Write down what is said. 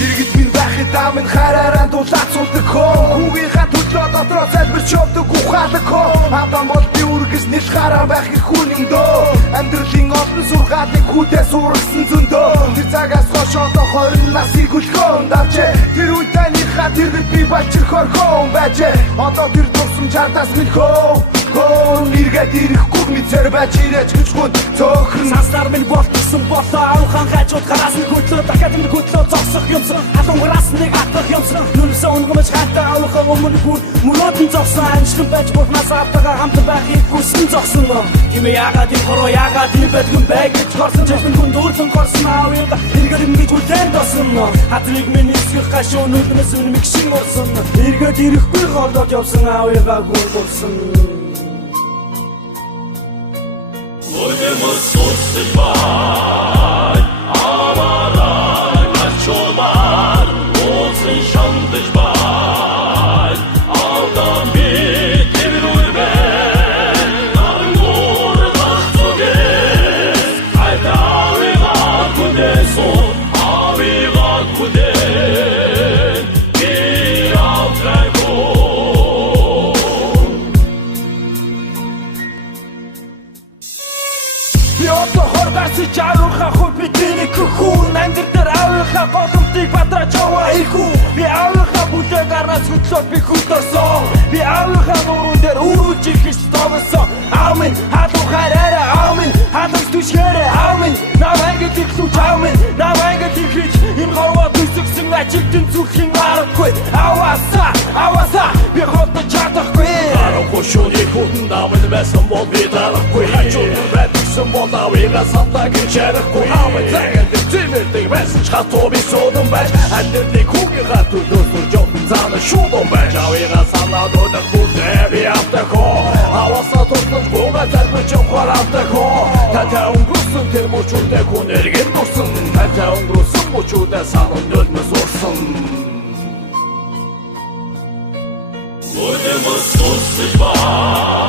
Иргэд минь байхад амын хараараа дулаацуулдаг хөө Хүүгийнхаа төлөө дотроо залбирч явдаг ухаалаг хөө Хадан бол би үргэс нэл хараа байх их хүн юм дөө Амьдралын олон сургаалыг хүүдээ сургасан зөндөө Тэр цагаас хойш одоо 20 насыг хөлхөөн давчээ Тэр үе таныхаа тэргэд би балчирхоор хөөн байжээ Одоо тэр дурсан чардаас минь хөөн Иргэд ирэхгүй мэдсээр байж ирээч гэж хүн цөөхрөн Санснаар минь болтсон болоо авхан хажууд гараас нь хөтлөө дахиад минь хөтлөө зогсох юмсан Халуунгараас нэг хатах юмсан Нүрсэн унгамж хатаа авахаа өмнө бүр мөрөөд нь зогсон Амжилт байж бурхнаас автагаа хамт байхыг хүсэн зогсон Тимээ яагаад юм хороо яагаад юм байдгүй бай гэж хорсон Жишмэн хүн дүүрлэн корсон аавыга Иргэд ингэж үлдэн досон Хатрыг минь эсгэх гашуу нүднээс үнэмиг шиг орсон Иргэд ирэхгүй холдоод явсан аавыга хүн дурсан Будемо сосипать, аварай, начомар, olsun şandıç bay, aldan bir devirme, nargur kahtuges, ayda aviga kudeso, aviga kuden, bir avtrego. Биото хоргарси чарууха хупитини күхүүн Ангир дээр авиха голомтыг бадраж яваа ихүү Би авиха бүлээ гарнаас хөтлөөд би хүлдөрсөн Би авиха нуурын дээр үрүүлж ихэж товсон Аамин халуун хараараа аамин халамж түшгээрээ аамин Нав ангид ихлүүч аамин Нав ангид ихэж энэ хорвоо төсөгсөн ажилтэн зүрхийн аргагүй Аваасаа би холдож чадахгүй Аргагүй шүний хүтэн давын байсан бол би дарахгүй Хачууд байсан бол авига сантаа гэж ярихгүй Аамин цаганд зэмэрдэг байсан ч хатуу би суудан байж Амьдралыг хүүгийнхаа төлөө сурж явсан цаана шуудан байж Авига санаад өдөр бүлдээ би автахоо Аваасаа туслаж гуйгаа залбирч явахаар автахоо Тата өнгөрсөн тэр мөчүүдээ хүн эргэн дурсан Тата өнгөрсөн мөчүүдээ санан нулмас урсан Будемо сосипать